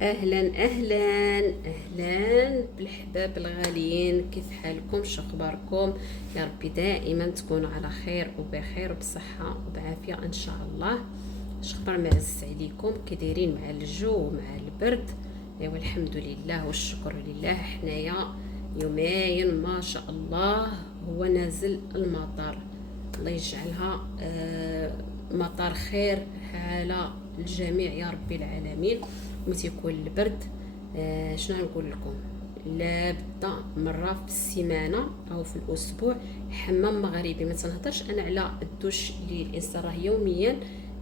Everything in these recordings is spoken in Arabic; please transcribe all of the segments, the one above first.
اهلا اهلا اهلا بالحباب الغاليين، كيف حالكم؟ شو اخباركم؟ يا ربي دائما تكونوا على خير وبخير وبصحه وبعافيه ان شاء الله. اش اخبار معز عليكم؟ كي دايرين مع الجو ومع البرد؟ ايوا الحمد لله والشكر لله، حنايا يومين ما شاء الله هو نازل المطر. الله يجعلها مطر خير على الجميع يا رب العالمين. متى يكون البرد شنو نقول لكم، لا بدا مره في السيمانه او في الاسبوع حمام مغربي. ما تنهضرش انا على الدوش اللي الانسان راه يوميا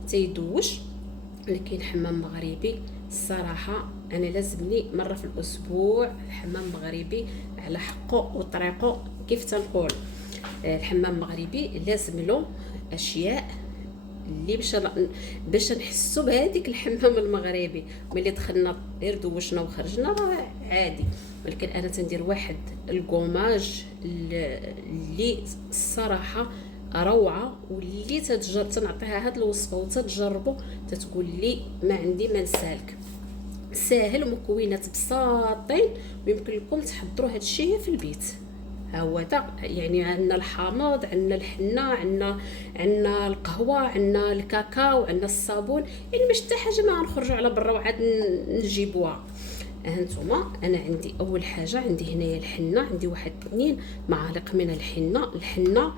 تيدوش، ولكن حمام مغربي الصراحه انا لازمني مره في الاسبوع حمام مغربي على حقه وطريقه. كيف تنقول الحمام المغربي لازم له اشياء اللي باش نحسوا بهذيك الحمام المغربي. ملي دخلنا غير دوشنا وخرجنا راه عادي، ولكن انا تندير واحد الكوماج اللي الصراحه روعه، واللي تنعطيها هاد الوصفه وتتجربوا تتقول لي ما عندي ما نسالك. ساهل ومكونات بساطين ويمكن لكم تحضروا هاد الشيء في البيت. ها هو دا يعني عندنا الحامض، عندنا الحنه، عندنا القهوه، عندنا الكاكاو، عندنا الصابون. يعني باش حتى حاجه ما نخرجوا على برا وعاد نجيبوها. هانتوما انا عندي اول حاجه، عندي هنايا الحنه، عندي واحد 2 معالق من الحنه.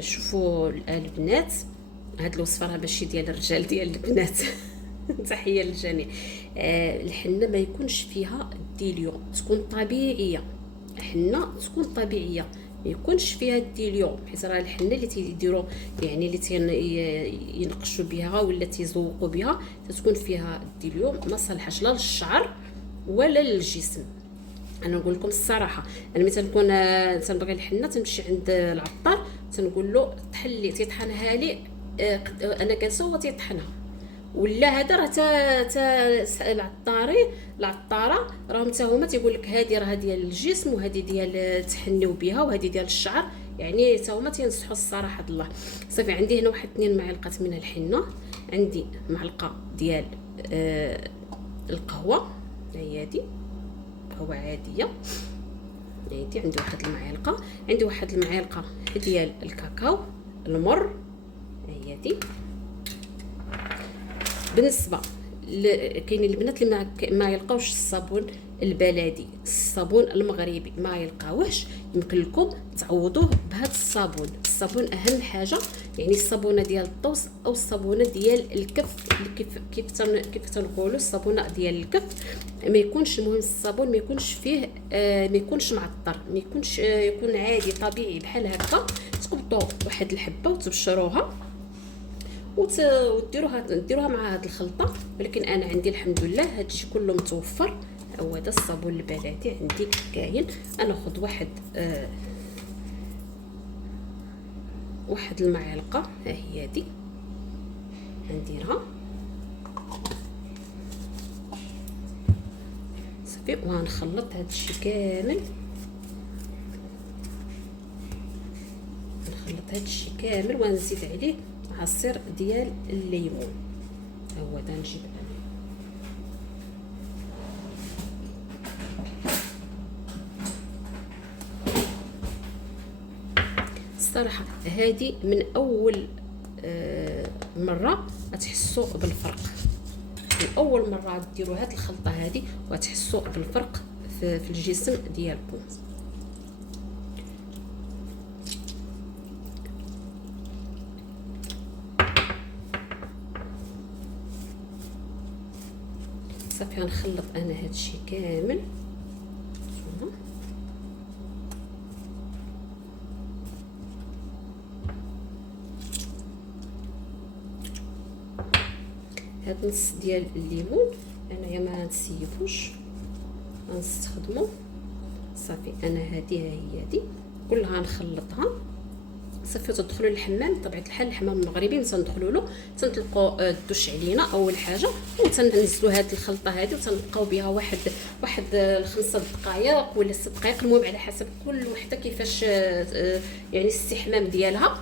شوفوا البنات، هاد الوصفه راه ماشي ديال الرجال، ديال البنات. تحيه للجميع. الحنه ما يكونش فيها الديليو، تكون طبيعيه. الحنه تكون طبيعيه، ما يكونش فيها الديليو، حيت راه الحنه اللي تيديروا يعني اللي ينقشوا بها ولا تيزوقوا بها تتكون فيها الديليو، ما صالحاش لا للشعر ولا للجسم. انا نقول لكم الصراحه، انا ملي تنكون تنبغي الحنه تنمشي عند العطار تنقول له طحن تيطحنها لي. انا كنسى هو تيطحنها، ولا هذا راه تا العطاره راهم حتى هما تيقول لك هذه راه ديال الجسم وهذه ديال تحنيو بها وهذه ديال الشعر. يعني تا هما تينصحوا الصراحه الله. صافي عندي هنا واحد 2 معالق من الحنه، عندي معلقه ديال القهوه، هي هذه قهوه عاديه. عندي واحد المعلقه، عندي واحد المعلقه ديال الكاكاو المر، هي هذه. بالنسبه كاينين البنات اللي ما يلقاوش الصابون البلدي، الصابون المغربي ما يلقاوهش، يمكن لكم تعوضوه بهذا الصابون اهم حاجه. يعني الصابونه ديال الطوس او الصابونه ديال الكف، كيف تنقولوا الصابونه ديال الكف. ما يكونش المهم الصابون ما يكونش فيه ما يكونش معطر، ما يكونش يكون عادي طبيعي بحال هكا. تقبطوا واحد الحبه وتبشروها وديروها مع هاد الخلطه. ولكن انا عندي الحمد لله هادشي كله متوفر. هو هذا الصابون البلدي عندي كاين. انا ناخذ واحد المعلقه، ها هي هذه نديرها صافي، وغنخلط هادشي كامل. نخلط هادشي كامل ونزيد عليه عصير ديال الليمون. هو دا نجيب الصراحه هذه من اول مره غتحسوا بالفرق. من اول مره ديروا هاد الخلطه هذه وغتحسوا بالفرق في الجسم ديالكم. صافي غنخلط انا هادشي كامل. هاد نص ديال الليمون انايا ما نسيفوش غنستخدمو. صافي انا هذه هي هذه كلها نخلطها صافي. تدخلوا للحمام بطبيعه الحال، الحمام المغربي ملي تندخلوا له تنطلقوا الدش علينا اول حاجه، وتنزلوا هذه الخلطه هذه وتنبقاو بها واحد 5 دقائق ولا 6 دقائق، المهم على حسب كل وحده كيفاش يعني الاستحمام ديالها.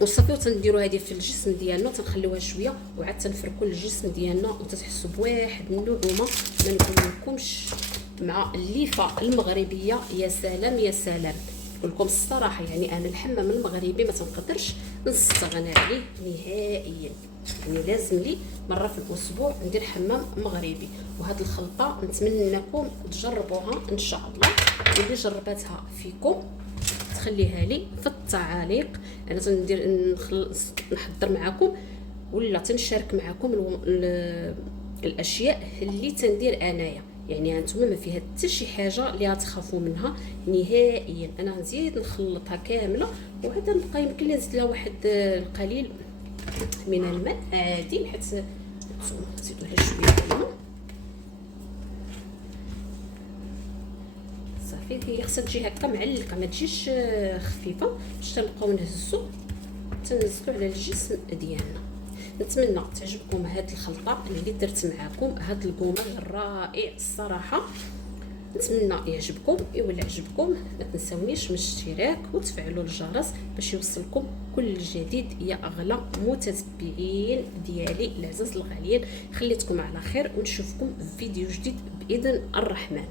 وصافي وتنديروا هذه في الجسم ديالنا، تنخليوها شويه وعاد تنفركوا الجسم ديالنا وتتحسوا بواحد النعومه ما نقول لكمش مع الليفه المغربيه. يا سلام يا سلام، نقول لكم الصراحه يعني انا الحمام المغربي ما تنقدرش نستغنى عليه نهائيا، يعني لازم لي مره في الاسبوع ندير حمام مغربي. وهاد الخلطه نتمنى لكم تجربوها ان شاء الله، واللي جربتها فيكم تخليها لي في التعاليق. انا تندير نحضر معكم ولا تنشارك معكم الاشياء اللي تندير انايا، يعني هانتوما ما فيها حتى شي حاجه اللي تخافوا منها نهائيا. انا نزيد نخلطها كامله وعاد نبقى يمكن لي نزيد لها واحد القليل من الماء عادي، حيت نزيدو لها شويه الماء صافي. هي خصها تجي هكا معلقه ما تجيش خفيفه باش تنبقاو نهزو تنزلو على الجسم ديالنا. نتمنى تعجبكم هاد الخلطه اللي درت معكم، هاد الكوماج الرائع الصراحه. نتمنى يعجبكم. ايوا عجبكم ما تنساونيش من الاشتراك وتفعلوا الجرس باش يوصلكم كل جديد يا اغلى متتبعين ديالي العزاز الغاليين. خليتكم على خير ونشوفكم في فيديو جديد باذن الرحمن.